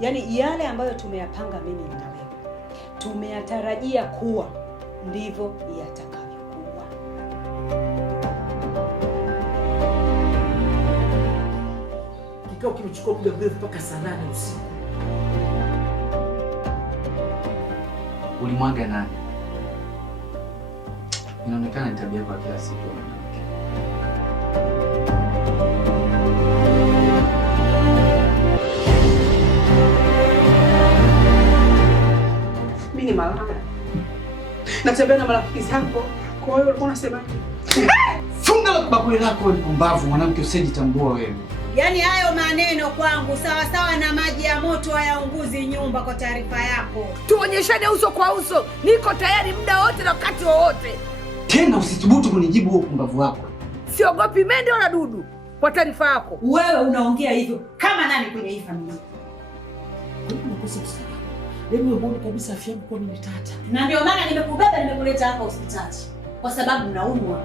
Yaani yale ambayo tumeyapanga mimi na wewe, tumeyatarajia kuwa ndivyo yatakavyokuwa. Kikao kimechukua muda mrefu mpaka saa 8 usiku. Ulimwaga nani? Inaonekana ni tabia kwa kila siku mwanamke. Mimi ni malaya. Natembea na marafiki zako. Kwa hiyo ulikuwa unasema funga bakuli lako wewe mpumbavu mwanamke usijitambua wewe. Yaani hayo maneno kwangu sawa sawa na maji ya moto hayaunguzi nyumba. Kwa taarifa yako, tuonyeshane uso kwa uso. Niko tayari muda wote na wakati wowote. Tena usithubutu kunijibu huo upumbavu wako. Siogopi mende wala dudu. Kwa taarifa yako, wewe unaongea hivyo kama nani kwenye hii familia? unakosa usalama. Leo umeona kabisa afya yangu kwa mimi tata. Na ndio maana nimekubeba nimekuleta hapa hospitali. Kwa sababu naumwa.